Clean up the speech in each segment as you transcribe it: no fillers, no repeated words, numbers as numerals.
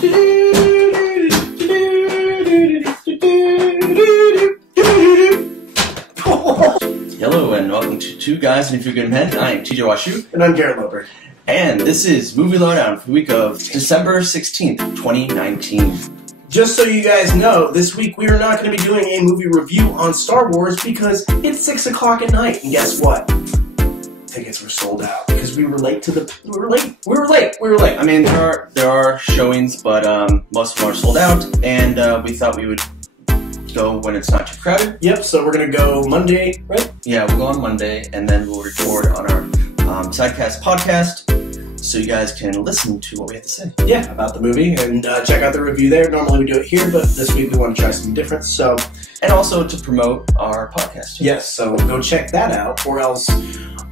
Hello and welcome to Two Guys and a Few Good Men. I am TJ Washu. And I'm Garrett Lover. And this is Movie Lowdown for the week of December 16th, 2019. Just so you guys know, this week we are not going to be doing a movie review on Star Wars because it's 6 o'clock at night. And guess what? Tickets were sold out because we were late to the... We were late. I mean, there are showings, but most of them are sold out. And we thought we would go when it's not too crowded. Yep, so we're going to go Monday, right? Yeah, we'll go on Monday, and then we'll record on our Sidecast podcast, so you guys can listen to what we have to say. Yeah, about the movie, and check out the review there. Normally we do it here, but this week we want to try something different, so... And also to promote our podcast. Too. Yes, so go check that out, or else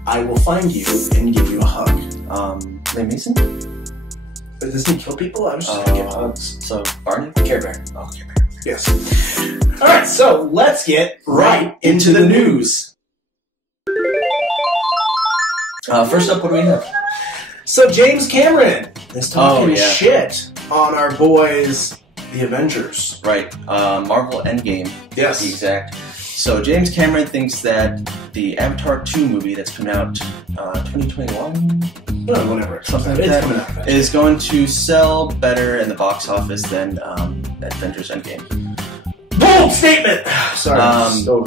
I will find you and give you a hug. Liam Neeson? Does he kill people? I was just going to give hugs. So, Barney? Care Bear. Oh, Care Bear. Yes. Alright, so let's get right into the news. First up, what do we have? So James Cameron is talking yeah. shit on our boys, the Avengers. Right. Marvel Endgame. Yes. To be exact. So James Cameron thinks that the Avatar 2 movie that's coming out 2021? No, whatever. Something like that. Is going to sell better in the box office than Avengers Endgame. Bold statement! Sorry, I'm so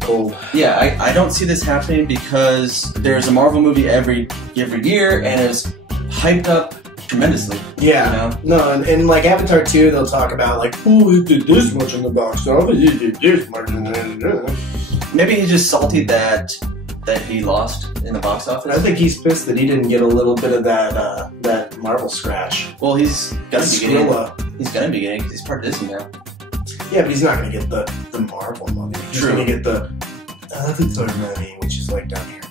cold. Yeah, I don't see this happening because there's a Marvel movie every year and it's hyped up tremendously. Yeah. You know? No, and like Avatar 2, they'll talk about like, oh, it did this much in the box office, it did this much in the... Maybe he's just salty that he lost in the box office. I think he's pissed that he didn't get a little bit of that Marvel scratch. Well, he's gonna be getting it. He's gonna be getting it because he's part of Disney now. Yeah, but he's not going to get the Marvel money. He's going to get the Avatar money, which is like down here.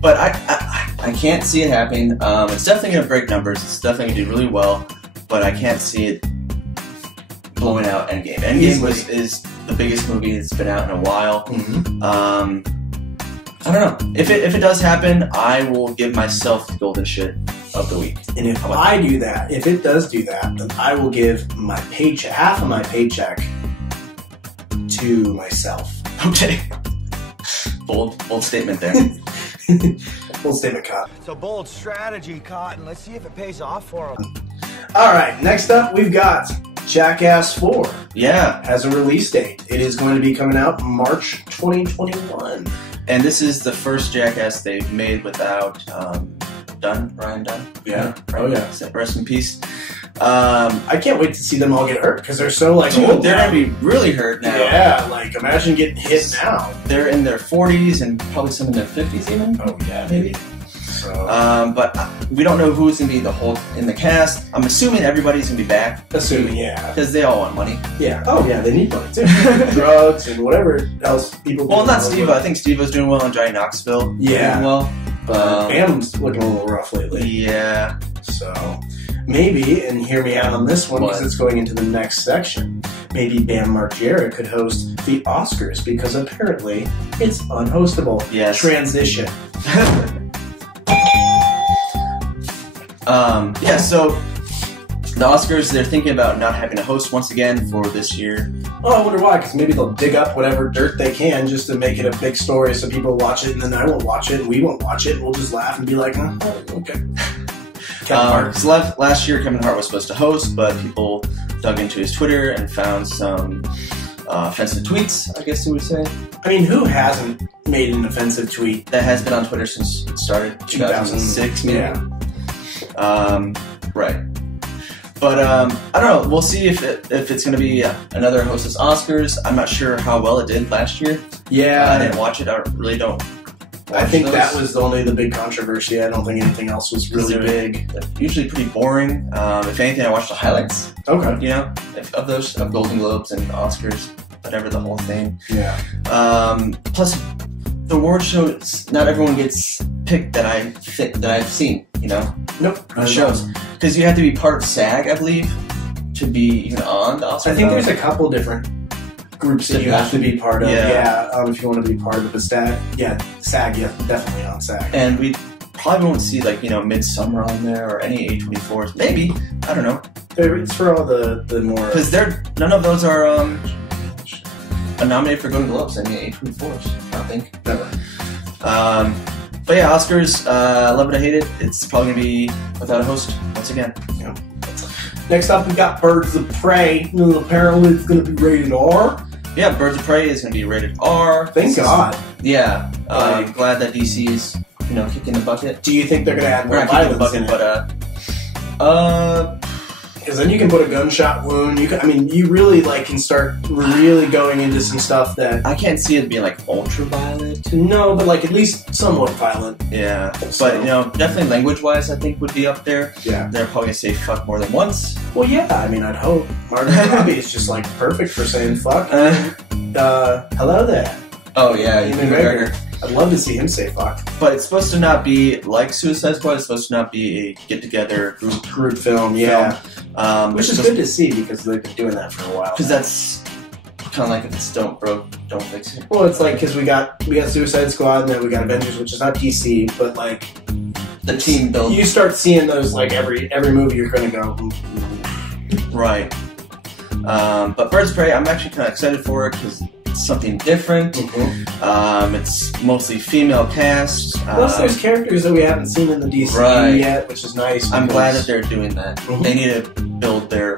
But I can't see it happening. It's definitely going to break numbers. It's definitely going to do really well. But I can't see it blowing out Endgame. Endgame is the biggest movie that's been out in a while. Mm-hmm. I don't know. If it does happen, I will give myself the golden shit of the week. And if I do that, if it does do that, then I will give my paycheck, half of my paycheck, to myself. Okay. Bold statement there. Bold statement, Cotton. It's a bold strategy, Cotton. Let's see if it pays off for him. Alright, next up we've got Jackass 4. Yeah. Has a release date. It is going to be coming out March 2021. And this is the first Jackass they've made without Ryan Dunn. Yeah. Oh yeah. Rest in peace. I can't wait to see them all get hurt because they're so like dude, old. They're gonna be really hurt now. Yeah, like imagine getting hit now. They're in their 40s and probably some in their 50s even. Oh yeah, maybe. So. But we don't know who's gonna be in the cast. I'm assuming everybody's gonna be back. Assuming, yeah. Because they all want money. Yeah. Oh yeah, they need money too. Drugs and whatever else people. Well, not Steve. I think Steve was doing well, and Johnny Knoxville. Yeah. Doing well. Bam's looking a little rough lately. Yeah. So maybe, and hear me out on this one because it's going into the next section. Maybe Bam Margera could host the Oscars because apparently it's unhostable. Yes. Transition. Yeah, so the Oscars, they're thinking about not having a host once again for this year. Oh, I wonder why, because maybe they'll dig up whatever dirt they can just to make it a big story so people watch it, and then I won't watch it, and we won't watch it, and we'll just laugh and be like, oh, okay. So last year, Kevin Hart was supposed to host, but people dug into his Twitter and found some offensive tweets, I guess you would say. I mean, who hasn't made an offensive tweet? That has been on Twitter since it started, 2006 maybe. Yeah. Right. But I don't know. We'll see if it's going to be another Hostess Oscars. I'm not sure how well it did last year. Yeah. I didn't watch it. I really don't watch I think those. that was only the big controversy. I don't think anything else was really big. Usually pretty boring. If anything, I watched the highlights. Okay. You know, of Golden Globes and Oscars, whatever the whole thing. Yeah. Plus, the award shows, not everyone gets picked that I've seen. You know. Nope. The shows, because you have to be part of SAG, I believe, to be even on the Oscars. I think there's a couple different groups that you have to be part of. Yeah. If you want to be part of the SAG, SAG, yeah, definitely on SAG. And we probably won't see like Midsummer on there or any A24s. Maybe, I don't know. It's for all the more because none of those are nominated for Golden Globes. Any A24s, I don't think. Never. But yeah, Oscars. Love it or hate it. It's probably gonna be without a host once again. Yeah. Next up, we got Birds of Prey. Apparently, it's going to be rated R. Yeah, Birds of Prey is going to be rated R. Thank God. Yeah, I'm glad that DC is kicking the bucket. Do you think they're going to add more We're not kicking the violence bucket, in but because then you can put a gunshot wound. You really can start really going into some stuff that I can't see it being like ultra violent. No, but at least somewhat violent. Yeah, So- but definitely language-wise, I think would be up there. Yeah. They're probably gonna say fuck more than once. Well, yeah. I'd hope. Margot Robbie is just perfect for saying fuck. Hello there. Oh yeah, Ewan McGregor. I'd love to see him say fuck. But it's supposed to not be like Suicide Squad. It's supposed to not be a get-together Group film, yeah. Which is good to see because they've been doing that for a while. Because that's kind of like if it's don't fix it. Well, it's because we got Suicide Squad and then we got Avengers, which is not DC, but the team build. You start seeing those every movie you're going to go. Right. But Birds of Prey, I'm actually kind of excited for it because it's something different. Mm-hmm. It's mostly female cast. Plus, there's characters that we haven't seen in the DC yet, which is nice. I'm glad that they're doing that. Mhm. They need to build their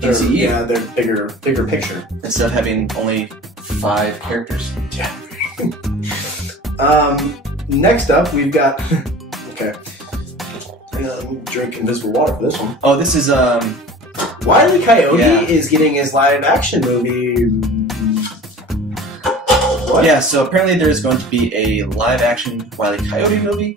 DCE. Yeah, their bigger picture. Instead of having only 5 characters. Yeah. Next up, we've got. Okay. Hang on, let me drink invisible water for this one. Oh, this is Wyly Coyote Yeah. is getting his live action movie. What? Yeah, so apparently there's going to be a live action Wile E. Coyote movie.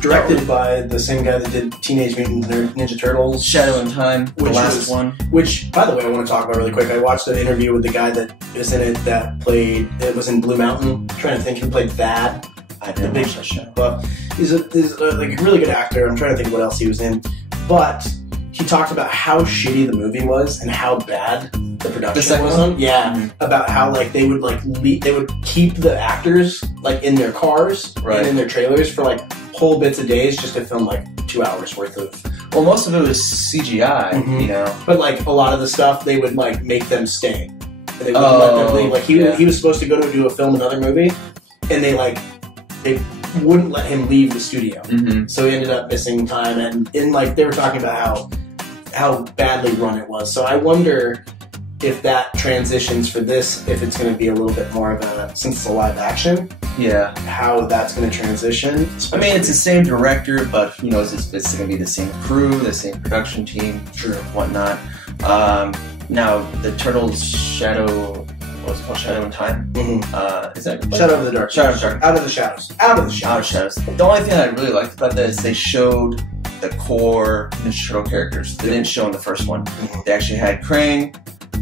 Directed by the same guy that did Teenage Mutant Ninja Turtles. Shadow in Time, the Which last was- one. Which, by the way, I want to talk about really quick. I watched an interview with the guy that is in it it was in Blue Mountain. I'm trying to think who played Thad. I didn't big watch that show. But he's a really good actor. I'm trying to think of what else he was in. But he talked about how shitty the movie was and how bad the production second was one? on. Yeah, Mhm. about how they would they would keep the actors in their cars Right. and in their trailers for whole bits of days just to film 2 hours worth of. Well, most of it was CGI, Mhm. But a lot of the stuff they would make them stay. And they wouldn't let them leave. He was supposed to go to do a film another movie, and they wouldn't let him leave the studio. Mm-hmm. So he ended up missing time, and they were talking about how badly run it was. So I wonder if that transitions for this, if it's going to be a little bit more of since it's a live action, Yeah. how that's going to transition. I mean, it's the same director, but who knows if it's going to be the same crew, the same production team, True. whatnot. Now, the Turtles Shadow, what's it called? Shadow in Time? Mhm. Is that Shadow of the Dark. Shadow of the Dark. Out of the shadows. Out of the Outer shadows. Shadows. The only thing that I really liked about that is they showed the core Ninja Turtle characters. They didn't show in the first one. Mhm. They actually had Krang,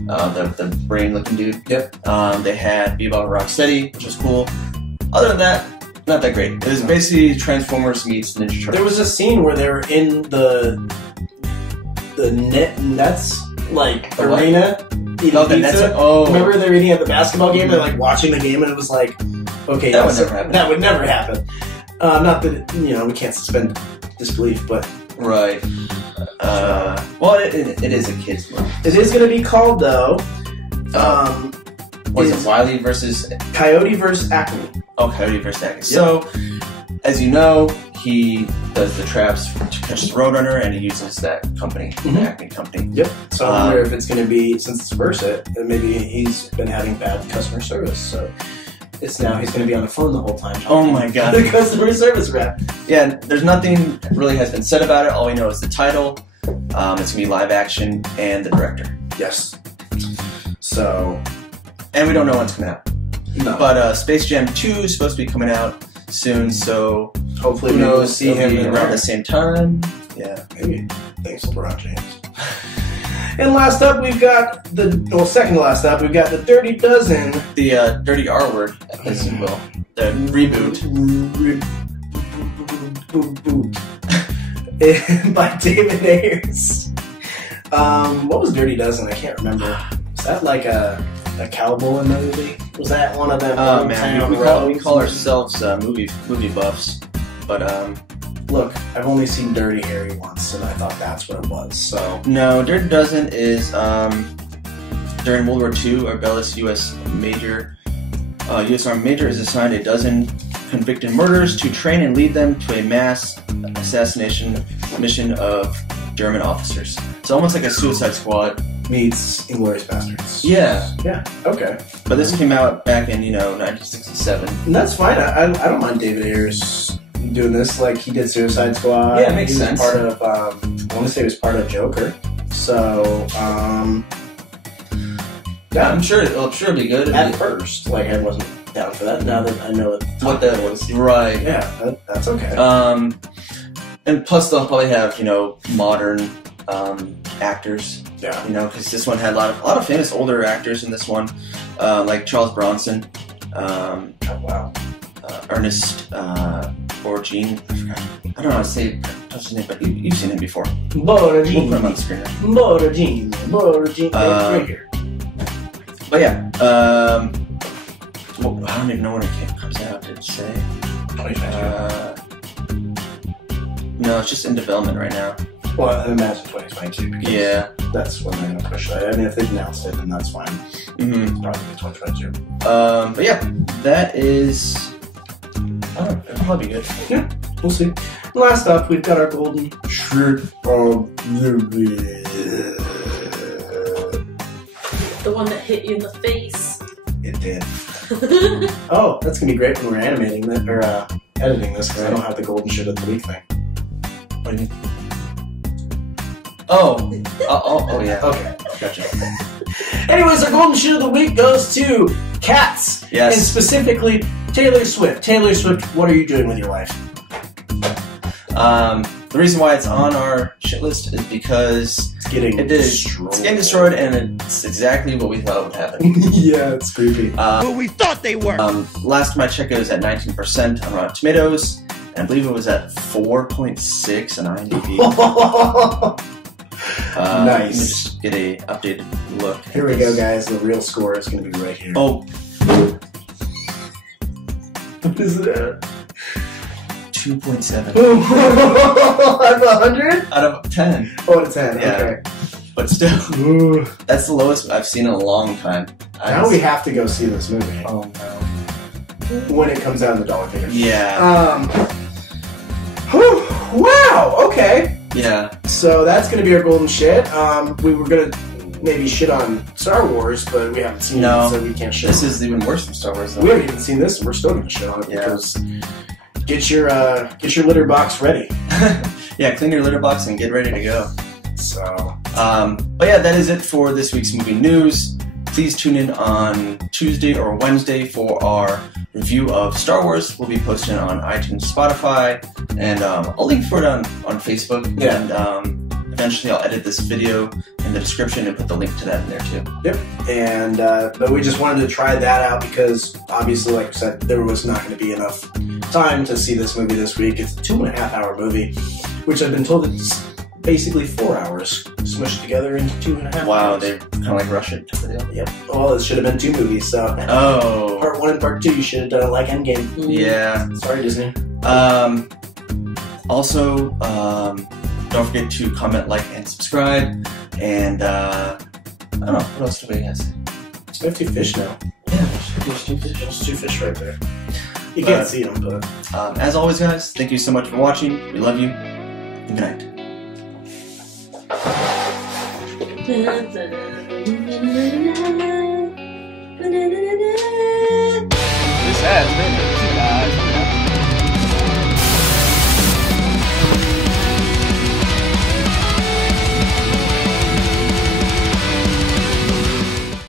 the brain-looking dude. Yep. They had Bebop and Rocksteady, which was cool. Other than that, not that great. It was basically Transformers meets Ninja Turtles. There was a scene where they were in the nets The arena eating Oh, the pizza. nets. Oh, Remember they're eating at the basketball game? They're watching the game, and it was okay, That would never happen. That would never happen. Not that we can't suspend disbelief, but right. Well, it is a kids movie. it is going to be called though. Was is it Wile versus Coyote versus Acme? Coyote versus Jacka? So, as you know, he does the traps to catch the Roadrunner, and he uses that company, Mhm. the Acme company. Yep. So I wonder if it's going to be, since it's Versa, and maybe he's been having bad customer service, so he's going to be on the phone the whole time. Oh my god. The customer service rep. Yeah, there's nothing that really has been said about it. All we know is the title. It's gonna be live action and the director, Yes. So and we don't know when it's coming out. no. But Space Jam 2 is supposed to be coming out soon, so hopefully who we will knows? see It'll him be in around the same time. Yeah. Maybe. Thanks, LeBron James. And last up, we've got second to last up, we've got the Dirty Dozen. The dirty R word, as you will. The reboot. By David Ayers. What was Dirty Dozen? I can't remember. Is that a cowboy movie? Was that one of them? Oh man, we call ourselves movie buffs, but look, I've only seen Dirty Harry once, and I thought that's what it was. So no, Dirty Dozen is during World War II, Arbelis U.S. Army Major is assigned a dozen convicted murderers to train and lead them to a mass assassination mission of German officers. It's almost like a Suicide Squad meets Inglourious Basterds. Yeah. Yeah. Okay. But this came out back in 1967. And that's fine. I don't mind David Ayers doing this. Like he did Suicide Squad. Yeah, it makes sense. Part of I want to say he was part of Joker. So yeah, I'm sure it'll be good. At first, like I wasn't down for that. Now that I know what that was, right? Yeah, that's okay. And plus they'll probably have modern actors. Yeah. Because this one had a lot of famous older actors in this one, like Charles Bronson, oh wow, Ernest Borgnine. I don't know how to say his name, but you've seen him before. Borgnine. We'll put him on the screen. Borgnine. Right here. But yeah, well, I don't even know when it comes out. Did it say? No, it's just in development right now. Well, I imagine 2022. Because yeah, that's when they're gonna push it. I mean, if they've announced it, then that's fine. Mm-hmm. It's probably 2022. But yeah, that is. It'll probably be good. Yeah, we'll see. Last up, we've got our golden shirt of the one that hit you in the face. It did. Oh, that's gonna be great when we're animating this or editing this because I don't have the golden shit of the week thing. What do you mean? Oh yeah. Okay. Gotcha. Anyways, our golden shit of the week goes to Cats. Yes. And specifically Taylor Swift. Taylor Swift, what are you doing with your life? The reason why it's on our shit list is because it's getting destroyed. It's getting destroyed, and it's exactly what we thought would happen. Yeah, it's creepy. Who we thought they were. Last time I checked, it was at 19% on Rotten Tomatoes, and I believe it was at 4.6 on IMDb. Nice. Let me just get a updated look. Here we go, guys. The real score is going to be right here. Oh. What is that? 2.7. Out of 100? Out of 10. Oh, out of 10. Yeah. Okay. But still, that's the lowest I've seen in a long time. Now we have to go see this movie. Oh no. When it comes out in the dollar theater. Yeah. Wow. Okay. Yeah. So that's going to be our golden shit. We were going to maybe shit on Star Wars, but we haven't seen it, so we can't shit. This is even worse than Star Wars, though. We haven't even seen this, and we're still going to shit on it because get your litter box ready. Yeah, clean your litter box and get ready to go. So, but yeah, that is it for this week's movie news. Please tune in on Tuesday or Wednesday for our review of Star Wars. We'll be posting it on iTunes, Spotify, and I'll link for it on Facebook. Yeah. And eventually I'll edit this video in the description and put the link to that in there too. Yep. And but we just wanted to try that out because obviously, like I said, there was not going to be enough time to see this movie this week. It's a 2.5-hour movie, which I've been told it's basically 4 hours smushed together into 2.5 hours. Wow, they kind of like rush it to the deal. Yep. Well, it should have been 2 movies, so. Oh. Part 1 and Part 2, you should have done it like Endgame. Yeah. Sorry, Disney. Also, don't forget to comment, like, and subscribe. And, I don't know, what else do we have to say? We have 2 fish now. Yeah, there's 2 fish. There's 2 fish right there. You can't see them, but. As always, guys, thank you so much for watching. We love you. And good night. This has been